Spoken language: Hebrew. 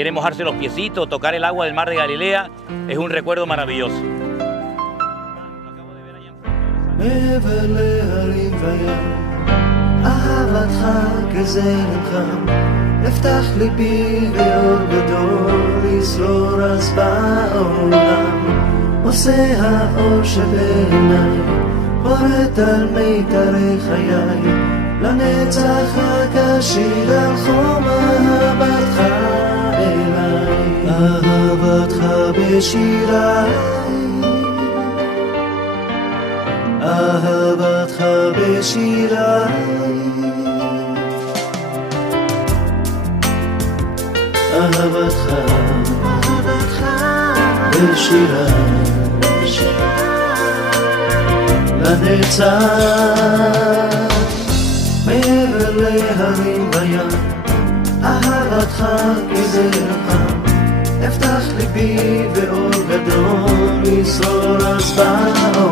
quieren mojarse los piecitos, tocar el agua del mar de Galilea, es un recuerdo maravilloso. מעבר להרים וים, אהבתך כזרם חם, נפתח ליבי באור גדול, ישרור אז בעולם, עושה האור שבעיניי, חורת על מיתרי חיי, לנצח אשיר על חום אהבתך אליי, אהבתך בשיריי, אהבתך בשיריי, אהבתך בשיריי, לנצח מעבר להרים וים, אהבתך כזרם חם, אפתח ליבי באור גדול, ישרור אז בעולם,